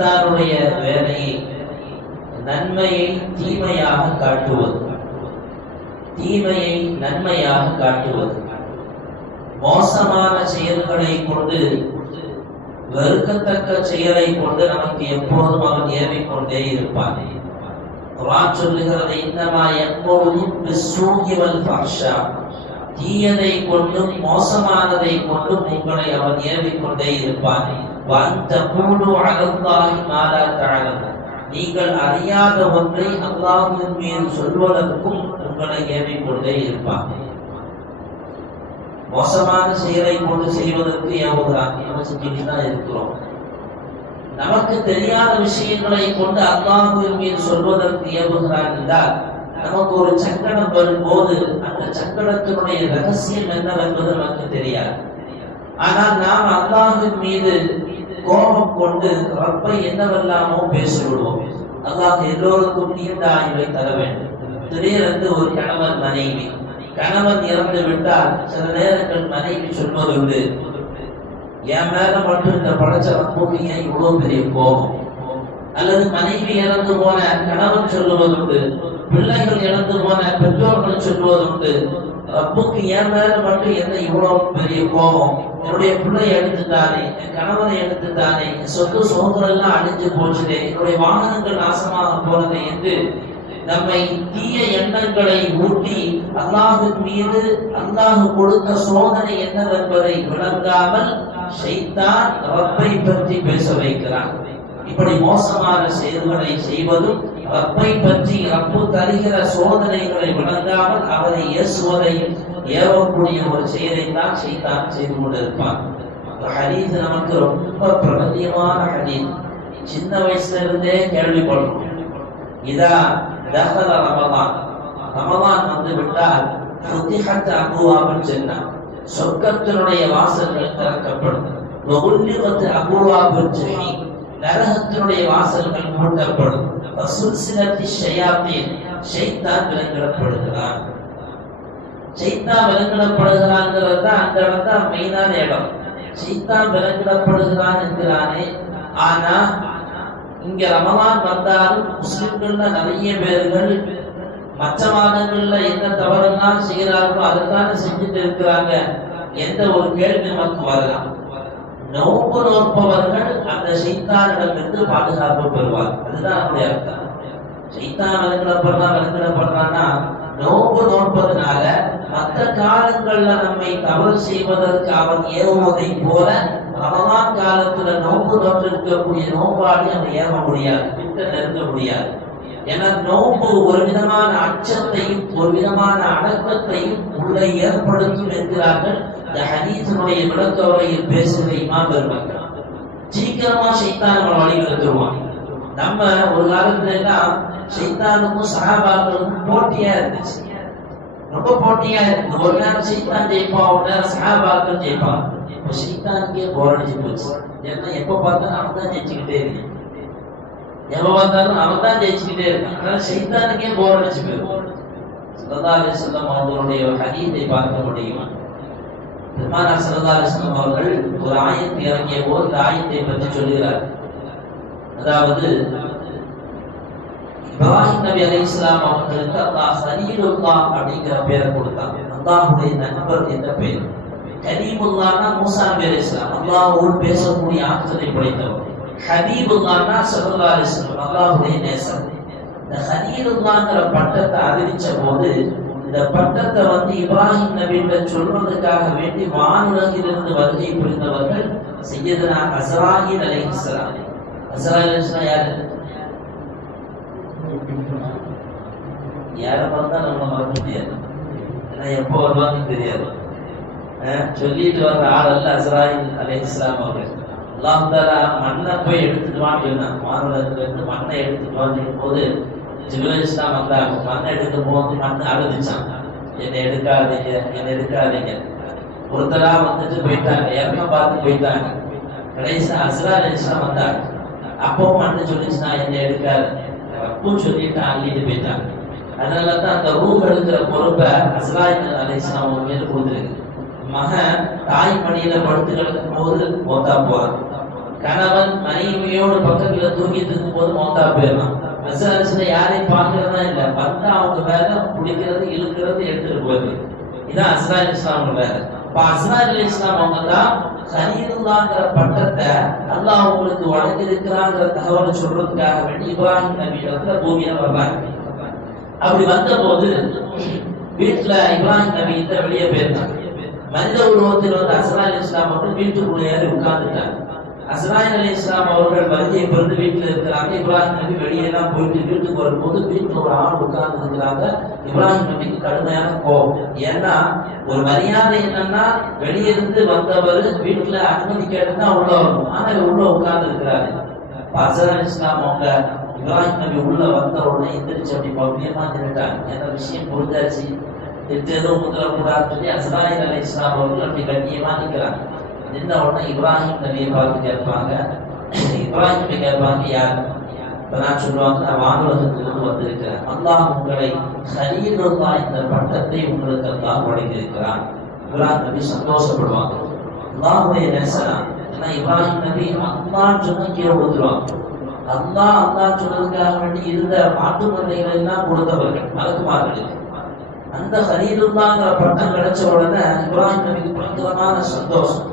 ஷைத்தானுடைய வேலையை நன்மையை தீமையாக காட்டுவது. தீமையை நன்மையாக காட்டுவது. மோசமான செயல்களை கொண்டு வெறுக்கத்தக்க செயலை கொண்டு நமக்கு எப்போதும் அவன் ஏவிக்கொண்டே இருப்பான். குர்ஆன் சொல்லுகிறது இன்னமா எப்போதும் பிஸ்ஸூஇ வல் தீயதை கொண்டும் மோசமானதை கொண்டும் உங்களை அவன் ஏறிக்கொண்டே இருப்பானே. நீங்கள் அறியாத ஒன்றை அல்லாஹ்வின் மீது சொல்வதற்கும் உங்களை ஏவிக்கொண்டே இருப்பான் மோசமான செயலை கொண்டு செய்வதற்கு ஏவுகிறான் தான் இருக்கிறோம்? நமக்கு தெரியாத விஷயங்களை கொண்டு அல்லாஹுவின் மீது சொல்வதற்கு ஏவுகிறான் என்றால் நமக்கு ஒரு சங்கடம் வரும்போது அந்த சங்கடத்தினுடைய ரகசியம் என்னவென்பது நமக்கு தெரியாது. ஆனால் நாம் அல்லாஹின் மீது கோபம் கொண்டு ரப்பை என்னவெல்லாமோ பேசிவிடுவோம். அல்லாஹ் எல்லோருக்கும் நீண்ட ஆய்வை தர வேண்டும். திடீரென்று ஒரு கணவன் மனைவி. கணவன் இறந்து விட்டால் சில நேரங்கள் மனைவி சொல்வதுண்டு என் மேல மட்டும் இந்த படைச்ச ரப்புக்கு ஏன் இவ்வளவு பெரிய கோபம். அல்லது மனைவி இறந்து போன கணவன் சொல்லுவதுண்டு பிள்ளைகள் இறந்து போன பெற்றோர்கள் சொல்லுவதுண்டு ரப்புக்கு ஏன் மேல மட்டும் என்ன இவ்வளவு பெரிய கோபம்? என்னுடைய பிள்ளை எடுத்துட்டானே என் கணவனை எடுத்துட்டானே என் சொத்து சுதந்திரம் எல்லாம் அழிஞ்சு போச்சுதே என்னுடைய வாகனங்கள் நாசமாக போனது என்று நம்மை தீய எண்ணங்களை ஊட்டி அல்லாஹு மீது அல்லாஹு கொடுத்த சோதனை என்னவென்பதை விளங்காமல் செய்தான் ரப்பை பற்றி பேச வைக்கிறான். இப்படி மோசமான செயல்களை செய்வதும் ரப்பை பற்றி ரப்பு தருகிற சோதனைகளை விளங்காமல் அவரை இயேசுவதையும் ஏவக்கூடிய ஒரு செயலை தான் செய்தான் செய்து கொண்டிருப்பான் ஒரு ஹதீஸ் நமக்கு ரொம்ப பிரபல்யமான ஹதீஸ். சின்ன வயசுல இருந்தே கேள்விப்படும். இதா தஹல ரமதான். ரமதான் வந்து விட்டால் ஃபுத்திஹத் அபுவாபுல் ஜன்னா சொர்க்கத்தினுடைய வாசல்கள் திறக்கப்படும். அபுவாபன் அபுவாபுல் ஜஹீம் நரகத்தினுடைய வாசல்கள் மூட்டப்படும் வசுல்சிலத்தி ஷயாத்தீன் ஷைத்தான் விலங்கிடப்படுகிறான் ஷைத்தான் விலங்கிடப்படுகிறாங்கிறது தான் அந்த இடம் தான் மெயினான இடம். ஷைத்தான் விலங்கிடப்படுகிறான் என்கிறானே. ஆனா இங்க ரமலான் வந்தாலும் முஸ்லிம்கள்ல நிறைய பேர்கள் மற்ற மாதங்கள்ல என்ன தவறெல்லாம் செய்கிறார்களோ அதைத்தானே செஞ்சுட்டு இருக்கிறாங்க. எந்த ஒரு கேள்வி நமக்கு வரலாம். நோன்பு நோற்பவர்கள் அந்த சைத்தானிடமிருந்து பாதுகாப்பு பெறுவார் அதுதான் அவருடைய அர்த்தம். சைத்தான் விலங்கிடப்படுறான் விலங்கிடப்படுறான்னா நோன்பு நோற்பதனால மற்ற காலங்கள்ல நம்மை தவறு செய்வதற்கு அவன் ஏவுவதை போல அவமான் காலத்துல நோன்பு நோற்றிருக்கக்கூடிய நோம்பாடி அவன் ஏவ முடியாது கிட்ட நெருங்க முடியாது. ஏன்னா நோம்பு ஒரு விதமான அச்சத்தையும் ஒரு விதமான அடக்கத்தையும் உள்ளே ஏற்படுத்தும் என்கிறார்கள். இந்த ஹதீஸனுடைய விளக்க உரையில் பேசுகிற இமாம் பெருமக்கள் சீக்கிரமா சைத்தான் நம்ம வழிநடத்துருவான் நம்ம ஒரு காலத்துல எல்லாம் சைத்தானுக்கும் சகாபாக்களுக்கும் போட்டியா இருந்துச்சு. ரொம்ப போட்டியா இருக்கு ஒரு நேரம் சைத்தான் ஜெயிப்பான் ஒரு நேரம் சகாபாக்கள் ஜெயிப்பான் இப்போ சைத்தானுக்கே போர் அடிச்சு போச்சு. ஏன்னா எப்ப பார்த்தாலும் அவன் தான் ஜெயிச்சுக்கிட்டே இருக்கு எப்ப பார்த்தாலும் அவன் தான் ஜெயிச்சுக்கிட்டே இருக்கான். அதனால சைத்தானுக்கே போர் அடிச்சு போயிடும் சல்லா அலிஸ்லாம் அவங்களுடைய ஒரு ஹதீத்தை பார்க்க முடியும் பெருமானார் சல்லா அலிஸ்லாம் அவர்கள் ஒரு ஆயத்தை இறங்கிய போது இந்த ஆயத்தை பற்றி சொல்லுகிறார். அதாவது இப்ராஹிம் நபி அலி இஸ்லாம் அவர்களுக்கு அல்லாஹ் சலீலுல்லா அப்படிங்கிற பெயரை கொடுத்தாங்க அல்லாஹுடைய நண்பர் என்ற பெயர். கலீமுல்லானா மூசா நபி அலி இஸ்லாம் அல்லாஹோடு பேசக்கூடிய ஆற்றலை படைத்தவர். ஹபீபுல்லானா சல்லா அலி அல்லாஹுடைய நேசம் இந்த ஹலீலுல்லாங்கிற பட்டத்தை அறிவிச்ச போது இந்த பட்டத்தை வந்து இப்ராஹிம் நபியிட்ட சொல்றதுக்காக வேண்டி வானுலகிலிருந்து வருகை புரிந்தவர்கள் செய்யதுனா அசராஹில் அலை இஸ்லாம் அலைஹிஸ்ஸலாம் யாரு? யாரை பார்த்தா நம்ம மறக்க முடியாது. ஏன்னா எப்போ வருவாங்கன்னு தெரியாது. சொல்லிட்டு வர்ற ஆள் அல்ல அசராயில் அலை இஸ்லாம் அவர்கள். அல்லாஹ் மண்ணை போய் எடுத்துட்டு வான்னு சொன்னான். இருந்து மண்ணை எடுத்துட்டு வந்து போது ஜிபுல் இஸ்லாம் வந்தாங்க மண்ணை எடுக்கும் போது மண் அழுதுச்சான் என்னை எடுக்காதீங்க என்னை எடுக்காதீங்க ஒருத்தரா வந்துட்டு போயிட்டாங்க இறங்க பார்த்து போயிட்டாங்க கடைசி அசரா இஸ்லாம் வந்தாங்க அப்பவும் மண்ணு சொல்லிச்சு நான் என்னை எடுக்காது ரப்பும் சொல்லிட்டு அள்ளிட்டு போயிட்டாங்க அதனால தான் அந்த ரூம் எடுக்கிற பொறுப்பை அஸ்லாயின் அலிஸ்லாம் அவங்க மேல கொடுத்துருக்கு மகன் தாய் பணியில படுத்து கிடக்கும் போது மோத்தா போறான் கணவன் மனைவியோடு பக்கத்துல தூங்கிட்டு இருக்கும் போது மோத்தா போயிடலாம் மெசரன்ஸ்ல யாரையும் பார்க்கறதா இல்ல. வந்தா அவங்க வேலை பிடிக்கிறது இழுக்கிறது எடுத்துட்டு போகுது இதான் அஸ்ரால் இஸ்லாம் வேலை. இப்ப அஸ்ரால் இஸ்லாம் அவங்க தான் ஹரீருல்லாங்கிற பட்டத்தை அல்லாஹ் உங்களுக்கு வழங்கியிருக்கிறாங்கிற தகவலை சொல்றதுக்காக வேண்டி இப்ராஹிம் நபி இடத்துல பூமியில வர்றாங்க. அப்படி வந்த போது வீட்டுல இப்ராஹிம் நபி வெளியே போயிருந்தாங்க. மனித உருவத்தில் வந்து அஸ்ரால் இஸ்லாம் மட்டும் வீட்டுக்குள்ளேயே ஏறி உட்கார்ந்துட்டாங்க. அஸ்ராயில் அலி இஸ்லாம் அவர்கள் வருகையை பிறந்து வீட்டுல இருக்கிறாங்க. இப்ராஹிம் நபி வெளியெல்லாம் போயிட்டு வீட்டுக்கு வரும்போது வீட்டுல ஒரு ஆள் உட்கார்ந்து இருக்கிறாங்க இப்ராஹிம் நபிக்கு கடுமையான கோபம். ஏன்னா ஒரு மரியாதை என்னன்னா வெளியிருந்து வந்தவர் வீட்டுல அனுமதி கேட்டு தான் உள்ள வரணும். ஆனா இவர் உள்ள உட்கார்ந்து இருக்கிறாரு அஸ்ரான் இஸ்லாம் அவங்க இப்ராஹிம் நபி உள்ள வந்த உடனே எந்திரிச்சு அப்படி பவ்யமா நின்றுட்டாங்க ஏன்னா விஷயம் புரிஞ்சாச்சு. எதுவும் முதலக்கூடாதுன்னு சொல்லி அசராயில் அலி இஸ்லாம் அவர்கள் அப்படி கண்ணியமா நிற்கிறாங்க. நின்ன உடனே இப்ராஹிம் நபியை பார்த்து கேட்பாங்க. இப்ராஹிம் கேட்பாங்க யார்? இப்பதான் சொல்லுவாங்க நான் வானுலகத்திலிருந்து வந்திருக்கிறேன். அல்லாஹ் உங்களை ஹரீருல்லா இந்த பட்டத்தை உங்களுக்கு அல்லாஹ் வழங்கியிருக்கிறான். இப்ராஹிம் நபி சந்தோஷப்படுவாங்க. அல்லாஹுடைய நேசனா ஏன்னா இப்ராஹிம் நபி அல்லான்னு சொன்னா கீழே கொடுத்துருவாங்க. அல்லா அல்லா சொன்னதுக்காக வேண்டி இருந்த மாட்டு மந்தைகள் எல்லாம் கொடுத்தவர்கள் மலக்குமார்களுக்கு அந்த ஹரீருல்லாங்கிற பட்டம் கிடைச்ச உடனே இப்ராஹிம் நபிக்கு பயங்கரமான சந்தோஷம்.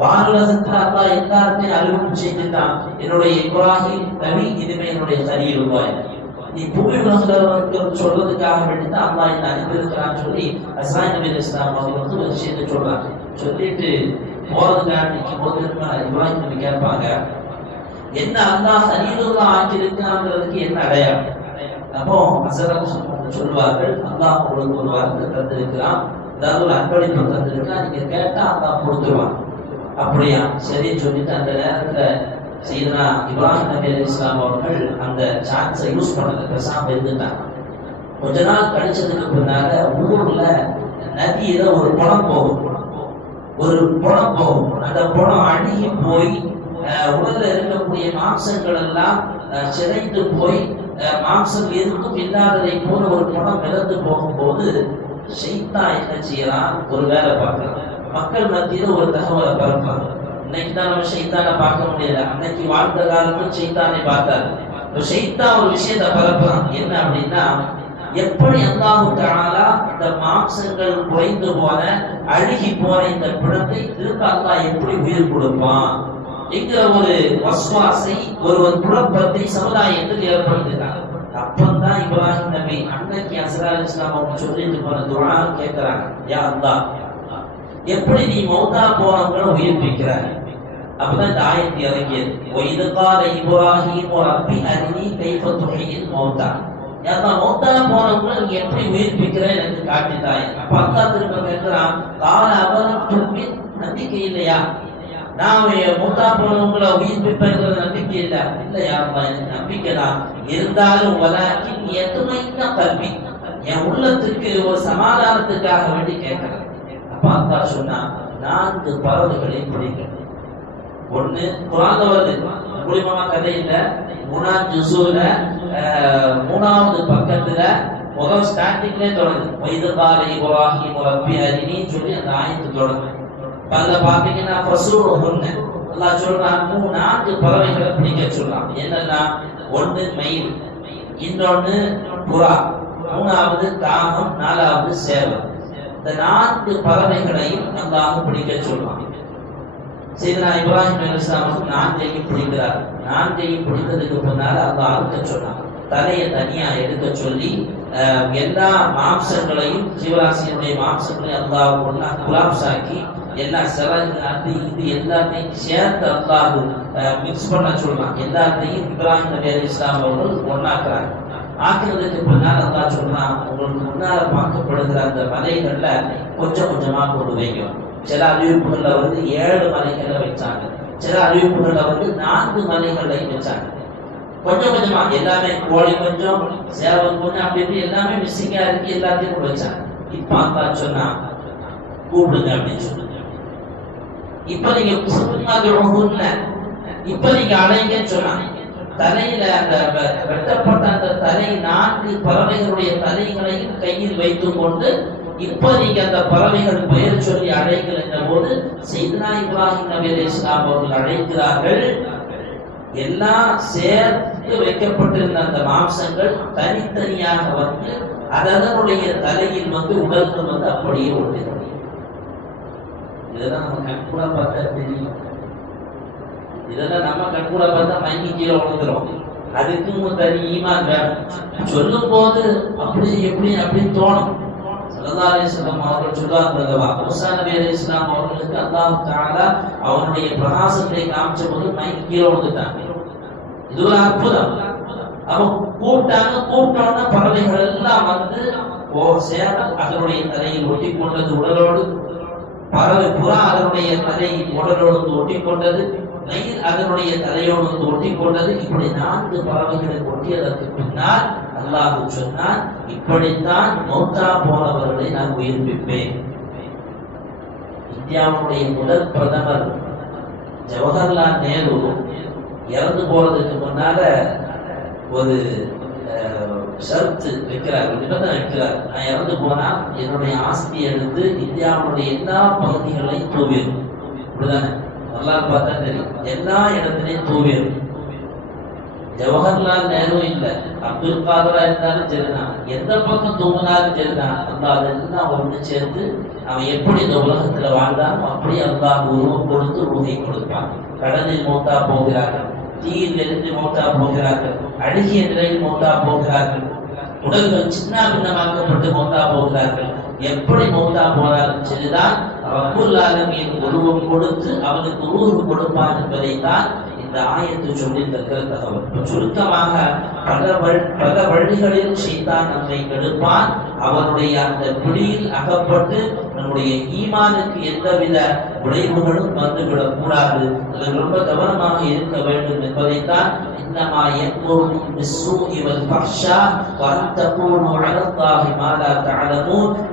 வானுலகத்துல அல்லாஹ் எல்லாருமே அறிவும் செய்துட்டான் என்னுடைய இப்ராஹிம் நபி இனிமே என்னுடைய ஹரீருல்லாய் நீ புவி உலகத்துல சொல்றதுக்காக வேண்டி தான் அல்லாஹ் இந்த அனுப்பியிருக்கிறான்னு சொல்லி அஸ்லாய் நபி இஸ்லாம் அவங்க வந்து ஒரு விஷயத்தை சொல்றாங்க. சொல்லிட்டு போறதுக்காக நிற்கும் போது இப்ராஹிம் நபி கேட்பாங்க என்ன அல்லாஹ் ஹரீருல்லா ஆக்கியிருக்காங்கிறதுக்கு என்ன அடையாளம்? அப்போ அசரம் சொல்வார்கள் அல்லாஹ் உங்களுக்கு ஒரு வார்த்தை தந்திருக்கிறான். அதாவது ஒரு அன்பளிப்பு தந்திருக்கான் நீங்க கேட்டா அல்லாஹ் கொடுத்துருவான். அப்படியா சரி சொல்லிட்டு அந்த நேரத்துல சீதனா இப்ராஹிம் நபி அலி இஸ்லாம் அவர்கள் அந்த சான்ஸை யூஸ் பண்ணதுக்கு பேசாம இருந்துட்டாங்க. கொஞ்ச நாள் கழிச்சதுக்கு பின்னால ஊர்ல நதியில ஒரு குளம் போகும். ஒரு குளம் போகும். அந்த குளம் அழுகி போய் அஹ், உடல்ல இருக்கக்கூடிய மாம்சங்கள் எல்லாம் அஹ், சிதைந்து போய் அஹ், மாம்சம் எதுக்கும் இல்லாததை போல ஒரு குளம் மிதந்து போகும்போது ஷைத்தா என்ன செய்யறான்? ஒரு வேலை பார்க்கலாம் மக்கள் மத்தியில ஒரு தகவலை பரப்பாங்க. இன்னைக்கு தான் நம்ம சைத்தானை பார்க்க முடியல. அன்னைக்கு வாழ்ந்த காலமும் சைத்தானை பார்த்தாரு. இப்ப ஒரு விஷயத்தை பரப்புறான். என்ன அப்படின்னா எப்படி அல்லாஹு தஆலா இந்த மாம்சங்கள் குறைந்து போன அழுகி போன இந்த பிணத்தை திரும்ப அல்லா எப்படி உயிர் கொடுப்பான்? என்கிற ஒரு வஸ்வாசை ஒருவன் குழப்பத்தை சமுதாயத்தில் ஏற்படுத்துகிறார் அப்பந்தான் இப்ராஹிம் நபி அன்னைக்கு அசரா இஸ்லாம் அவங்க சொல்லிட்டு போன துவா கேட்கிறாங்க யா அல்லா எப்படி நீ மௌத்தா போனவங்களை உயிர்ப்பிக்கிறாய் அப்பதான் இந்த ஆயத்து இறங்கியது. ஒய்து கால இப்ராஹிம் ரப்பி அரினி கைப்ப துஹியில் மௌதா ஏன்னா மௌத்தா போனவங்களை நீ எப்படி உயிர்ப்பிக்கிற? எனக்கு காட்டித்தாய் அப்ப அல்லா திரும்ப கேட்கிறான் கால அவரம் தும்பி நம்பிக்கை இல்லையா? நான் மூத்தா போனவங்களை உயிர்ப்பிப்பேங்கிற நம்பிக்கை இல்ல. இல்லையா எனக்கு நம்பிக்கை தான். இருந்தாலும் வலாக்கின் எத்துமைன்னா கல்வி. என் உள்ளத்துக்கு ஒரு சமாதானத்துக்காக வேண்டி கேட்கிறேன் பார்த்தா சொன்னா நான்கு பறவைகளை பிடிக்கணும் ஒண்ணு குரான்ல வருது. மூலியமா கதை இல்ல. மூணாம் ஜுசூல அஹ், மூணாவது பக்கத்துல முதல் ஸ்டார்டிங்லே தொடங்குது. வைதபாலை உலாகி முரப்பி ரப்பி சொல்லி அந்த ஆயத்து தொடங்குது. அதுல பாத்தீங்கன்னா ஃபசூர் ஒண்ணு. அல்லாஹ் சொல்றான் மூணு நான்கு பறவைகளை பிடிக்க சொல்றான் என்னன்னா ஒண்ணு மயில் இன்னொன்னு புறா மூணாவது காகம் நாலாவது சேவல். இந்த நான்கு பறவைகளையும் அல்லாஹ் பிடிக்க சொல்லுவாங்க சீதனா இப்ராஹிம் அலிஸ்லாம் நான்கையும் பிடிக்கிறார். நான்கையும் பிடித்ததுக்கு முன்னால் அந்த அறுக்க சொன்னார் தலையை தனியா எடுக்க சொல்லி எல்லா மாம்சங்களையும் ஜீவராசியினுடைய மாம்சங்களையும் அல்லாஹ் ஒன்னா குலாப்ஸ் ஆக்கி எல்லா சிறகு அது இது எல்லாத்தையும் சேர்த்து அல்லாஹ் மிக்ஸ் பண்ண சொல்லலாம் எல்லாத்தையும் இப்ராஹிம் நபி அலி இஸ்லாம் அவர்கள் ஒன்னாக்குறாங்க ஆக்குறதுக்கு பின்னால் அல்லாஹ் சொல்றான். உங்களுக்கு முன்னால பார்க்கப்படுகிற அந்த மலைகள்ல கொஞ்சம் கொஞ்சமா கொண்டு வைக்கும் சில அறிவிப்புகள்ல வந்து ஏழு மலைகளை வச்சாங்க. சில அறிவிப்புகள்ல வந்து நான்கு மலைகளை வச்சாங்க. கொஞ்சம் கொஞ்சமா எல்லாமே கோழி கொஞ்சம் சேவல் கொஞ்சம் அப்படி இப்படி எல்லாமே மிஸ்ஸிங்கா இருக்கு எல்லாத்தையும் வச்சாங்க. இப்ப அல்லா சொன்னா கூப்பிடுங்க அப்படின்னு சொல்லுங்க. இப்ப நீங்க இப்ப நீங்க அலைங்கன்னு சொன்னாங்க தலையில அந்த வெட்டப்பட்ட அந்த தலை நான்கு பறவைகளுடைய தலைகளையும் கையில் வைத்துக் கொண்டு இப்போ நீங்க அந்த பறவைகள் பெயர் சொல்லி அழைக்கல் என்ற போது செய்தனா இப்ராஹிம் நபி இஸ்லாம் அவர்கள் அழைக்கிறார்கள். எல்லாம் சேர்த்து வைக்கப்பட்டிருந்த அந்த மாம்சங்கள் தனித்தனியாக வந்து அதனுடைய தலையில் வந்து உடல்கள் வந்து அப்படியே ஒட்டுகிறது இதெல்லாம் நம்ம கண்கூட பார்த்தா தெரியும். இதெல்லாம் நம்ம கண்கூட பார்த்தா மயங்கி கீழே விழுந்துரும். அதுக்கும் தனி ஈமான் வேணும். சொல்லும் போது அப்படி எப்படி அப்படின்னு தோணும். சல்லா அலைஹி வஸல்லம் அவர்கள் சொல்வாங்க அல்லவா முசா நபி அலி இஸ்லாம் அவர்களுக்கு அல்லாஹ் தாலா அவனுடைய பிரகாசத்தை காமிச்ச போது மயங்கி கீழே விழுந்துட்டாங்க. இது ஒரு அற்புதம். அவன் கூப்பிட்டாங்க கூப்பிட்டோன்னா பறவைகள் எல்லாம் வந்து ஓ சேர அதனுடைய தலையில் ஒட்டி கொண்டது உடலோடு. பறவை புறா அதனுடைய தலையில் உடலோடு ஒட்டி கொண்டது மயில் அதனுடைய தலையோடு வந்து ஒட்டி கொண்டது இப்படி நான்கு பறவைகளை ஒட்டியதற்கு பின்னால் அல்லாஹ் சொன்னான் இப்படித்தான் மௌத்தா போனவர்களை நான் உயிர்ப்பிப்பேன். இந்தியாவுடைய முதல் பிரதமர் ஜவஹர்லால் நேரு இறந்து போறதுக்கு முன்னால ஒரு ஷர்த்து வைக்கிறார் நிபந்தனை வைக்கிறார். நான் இறந்து போனா என்னுடைய ஆஸ்தியை எடுத்து இந்தியாவுடைய எல்லா பகுதிகளையும் தூவிடும் இப்படிதானே? நல்லா பார்த்தா தெரியும். எல்லா இடத்துலையும் தூவிடும் ஜவஹர்லால் நேரு இல்ல. அப்துல் காதரா இருந்தாலும் சரிதான். எந்த பக்கம் தூங்கினாலும் சரிதான். அந்த அதெல்லாம் ஒன்று சேர்த்து அவன் எப்படி இந்த உலகத்துல வாழ்ந்தாலும் அப்படி அல்லாஹ் உருவம் கொடுத்து உருகை கொடுப்பான். கடலில் மூத்தா போகிறார்கள். தீயில் எரிந்து மூத்தா போகிறார்கள். அழுகிய நிலையில் மூத்தா போகிறார்கள். உடல்கள் சின்ன பின்னமாக்கப்பட்டு மூத்தா போகிறார்கள். எப்படி மூத்தா போனாலும் சரிதான். ரப்புல் ஆலமீன் உருவம் கொடுத்து அவனுக்கு உருவம் கொடுப்பான் என்பதைத்தான் இந்த ஆயத்து சொல்லி தருகிற தகவல் சுருக்கமாக பல பல வழிகளில் சைத்தான் நம்மை கெடுப்பான். அவனுடைய அந்த பிடியில் அகப்பட்டு நம்முடைய ஈமானுக்கு எந்தவித விளைவுகளும் வந்துவிடக் கூடாது. அதில் ரொம்ப கவனமாக இருக்க வேண்டும் என்பதைத்தான் இன்னமா எங்கோரும் பிஸ்ஸூஇ வல் ஃபஹ்ஷா வ அன் தகூனு அலல்லாஹி மா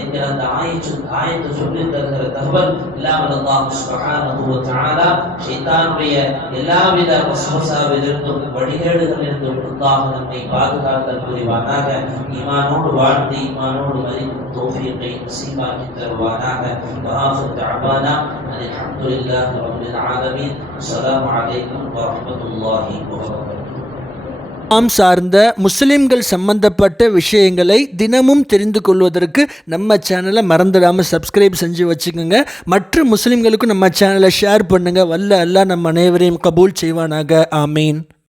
என்கிற அந்த ஆயத்து ஆயத்து சொல்லி தருகிற தகவல் இல்லாமல் அல்லாஹ் சுப்ஹானஹு வ தஆலா ஷைத்தானுடைய எல்லாவித வஸ்வசாவிலிருந்தும் வழிகேடுகளிலிருந்தும் அல்லாஹ் நம்மை பாதுகாத்தல் புரிவானாக ஈமானோடு வாழ்ந்து ஈமானோடு மறிக்கும் தௌஃபீகை நசீபாக்கி தருவானாக وآخر دعوانا أن الحمد لله رب العالمين السلام عليكم ورحمة الله وبركاته ஆம் சார்ந்த முஸ்லிம்கள் சம்பந்தப்பட்ட விஷயங்களை தினமும் தெரிந்து கொள்வதற்கு நம்ம சேனலை மறந்துடாமல் சப்ஸ்கிரைப் செஞ்சு வச்சுக்கோங்க மற்ற முஸ்லிம்களுக்கும் நம்ம சேனலை ஷேர் பண்ணுங்கள் வல்ல அல்லாஹ் நம்ம அனைவரையும் கபூல் செய்வானாக ஆமீன்